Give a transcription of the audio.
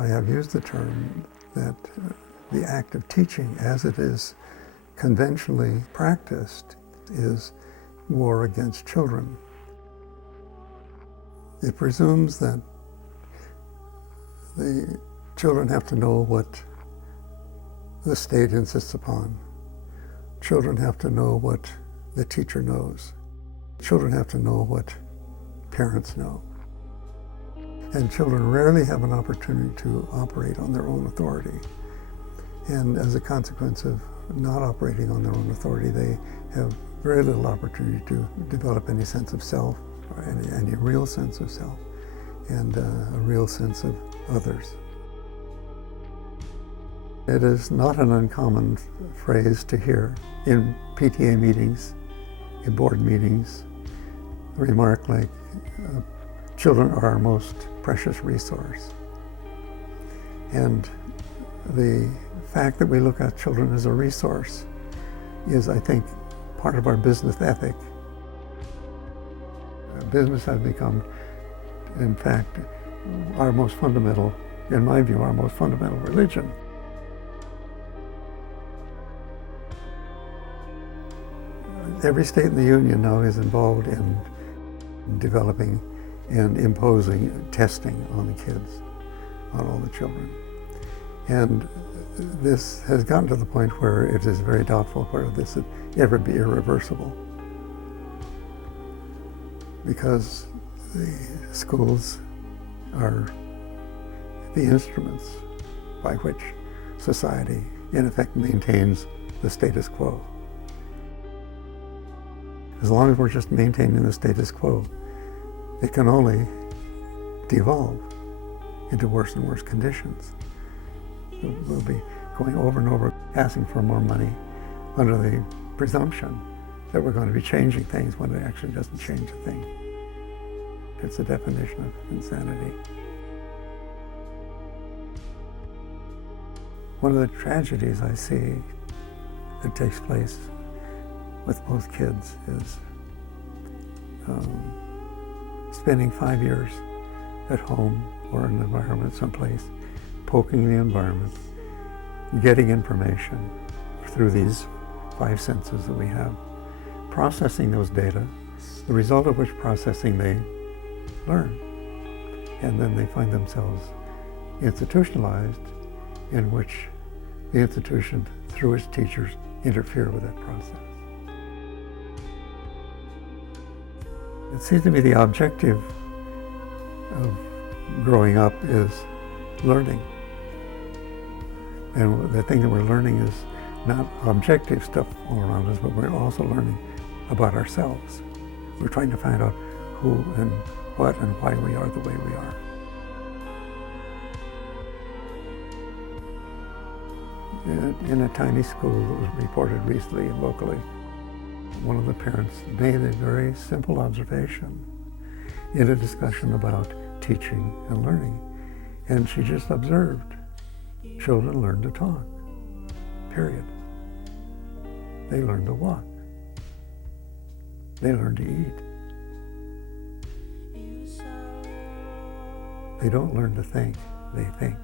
I have used the term that the act of teaching, as it is conventionally practiced, is war against children. It presumes that the children have to know what the state insists upon. Children have to know what the teacher knows. Children have to know what parents know. And children rarely have an opportunity to operate on their own authority. And as a consequence of not operating on their own authority, they have very little opportunity to develop any sense of self, or any real sense of self, and a real sense of others. It is not an uncommon phrase to hear in PTA meetings, in board meetings, a remark like, children are our most precious resource. And the fact that we look at children as a resource is, I think, part of our business ethic. Business has become, in fact, our most fundamental, in my view, our most fundamental religion. Every state in the Union now is involved in developing and imposing testing on the kids, on all the children. And this has gotten to the point where it is very doubtful whether this would ever be irreversible, because the schools are the instruments by which society, in effect, maintains the status quo. As long as we're just maintaining the status quo, it can only devolve into worse and worse conditions. We'll be going over and over asking for more money under the presumption that we're going to be changing things when it actually doesn't change a thing. It's a definition of insanity. One of the tragedies I see that takes place with most kids is spending 5 years at home or in an environment someplace, poking the environment, getting information through these 5 senses that we have, processing those data, the result of which processing they learn. And then they find themselves institutionalized, in which the institution, through its teachers, interfere with that process. It seems to me the objective of growing up is learning. And the thing that we're learning is not objective stuff all around us, but we're also learning about ourselves. We're trying to find out who and what and why we are the way we are. In a tiny school that was reported recently locally, one of the parents made a very simple observation in a discussion about teaching and learning. And she just observed, children learn to talk, period. They learn to walk. They learn to eat. They don't learn to think, they think.